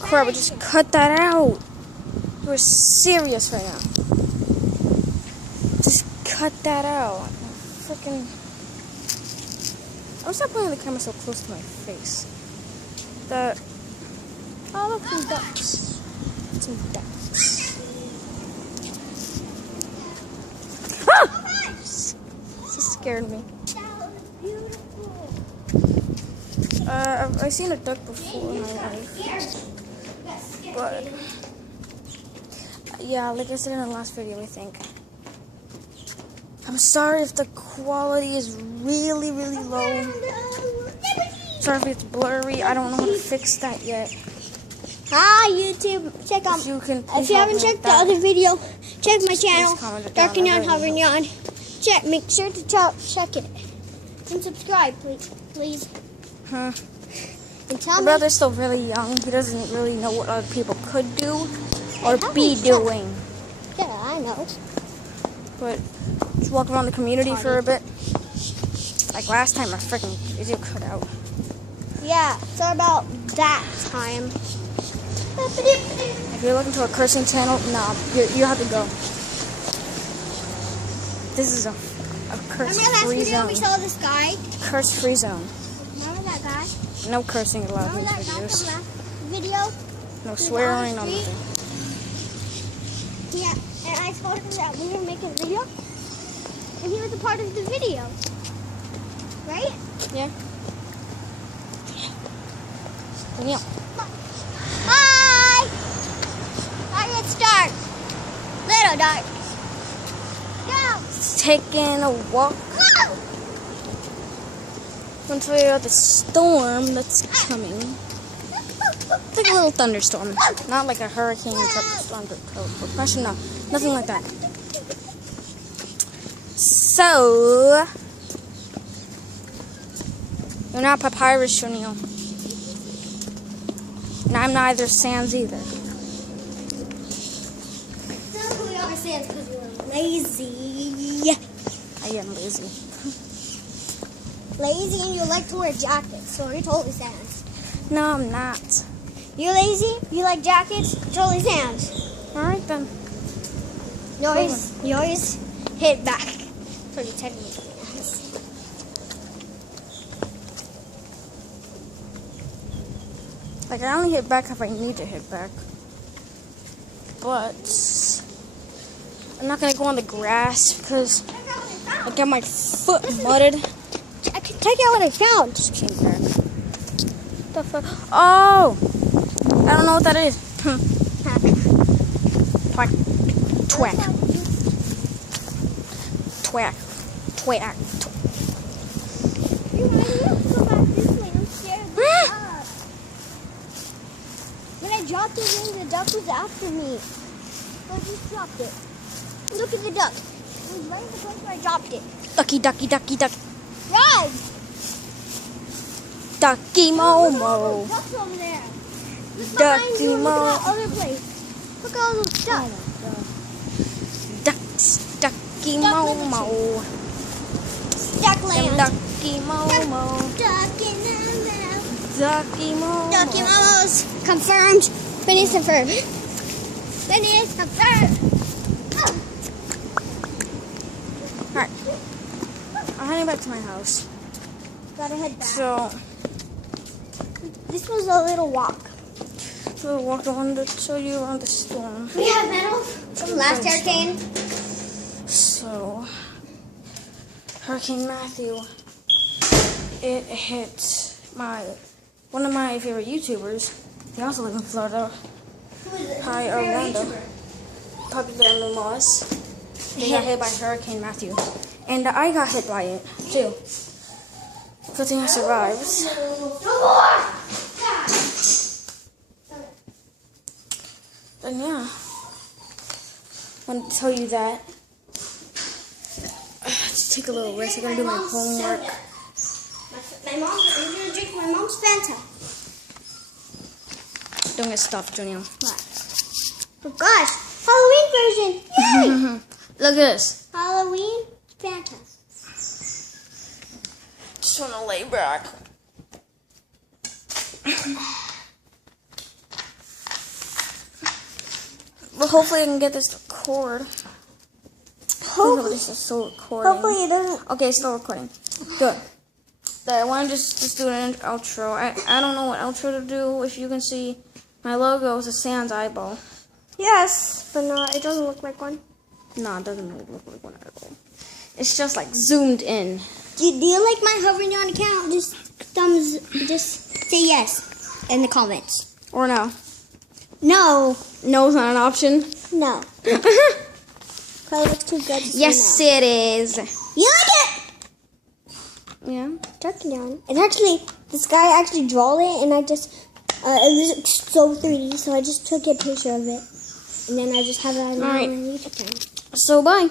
Crap, I just cut that out. We're serious right now. Just cut that out. Freaking. I'm stop putting the camera so close to my face. Oh, look, some ducks. Some ducks. Ah! This scared me. I've seen a duck before in my life. But, yeah, like I said in the last video, I think. I'm sorry if the quality is really, really low. Sorry if it's blurry. I don't know how to fix that yet. Hi, YouTube. Check out. If you haven't checked the other video, check my channel. Darking on, hovering on. Make sure to check it and subscribe, please. Huh. And tell My brother's still really young. He doesn't really know what other people could do or be doing. Yeah, I know. But just walk around the community for a bit. Like last time, my freaking video cut out. Yeah, sorry about that time. If you're looking for a cursing channel, nah, you have to go. This is a curse-free zone. We saw this guy. Curse-free zone. Remember that guy? No cursing allowed in Remember these that guy videos. from last video? No swearing, no nothing. Yeah, and I told him that we were making a video, and he was a part of the video. Right? Yeah. Yeah. Hi! How it's dark. Little dark. Go! Taking a walk. Go! I'm going to tell you about the storm that's coming. It's like a little thunderstorm. Not like a hurricane or tropical storm or depression. No, nothing like that. So, you're not Papyrus, Shunil. And I'm neither Sans either. We are Sans because we're lazy. I am lazy. Lazy and you like to wear jackets, so you're totally Sans. No, I'm not. You lazy? You like jackets? Totally Sans. Alright then. You always hit back. Pretty technically. Like, I only hit back if I need to hit back. But I'm not going to go on the grass because I got my foot mudded. Check out what I found. Just came back. The fuck? Oh! I don't know what that is. Twack. Twack. Twack. Twack. When I dropped it in, the duck was after me. I just dropped it. Look at the duck. It was right in the place where I dropped it. Ducky, ducky, ducky, duck. Run! Ducky Momo. Ducks over there. Look Ducky behind you. Look Momo. at that other place. Look at all those ducks. Ducks. Ducky Momo. Duckland. Ducky Momo. Duck in the mouth. Ducky Momo. Ducky Momos. Confirmed. Phineas confirmed. Phineas confirmed. Alright. I'm heading back to my house. Gotta head back. So, This was a little walk. we'll walk around to show you around the storm. We have metal from last hurricane. So, Hurricane Matthew, it hit one of my favorite YouTubers. He also lives in Florida. Hi, Orlando. Popular Moss. They got hit by Hurricane Matthew. And I got hit by it, too. Good thing I survived. And yeah. I wanted to tell you that. Just take a little rest. I gotta do my homework. My mom, I'm gonna drink my mom's Fanta. Don't get stuffed, Junior. What? Oh gosh, Halloween version! Yay! Look at this. Halloween Fanta. Just wanna lay back. Well, hopefully I can get this to record. Hopefully this is still recording. Hopefully it doesn't. Okay, it's still recording. Good. I want to just do an outro. I don't know what outro to do. If you can see, my logo is a Sans eyeball. Yes, but no, it doesn't look like one. No, it doesn't really look like one at all. It's just like zoomed in. Do you like my hovering on account? Just say yes in the comments. Or no. No. No is not an option. No. Probably looks too good. Yes, it is. You like it? Yeah. Turkey on. It's actually, this guy actually drew it, and I just, it was so 3D, so I just took a picture of it. And then I just have it on my YouTube channel. So, bye.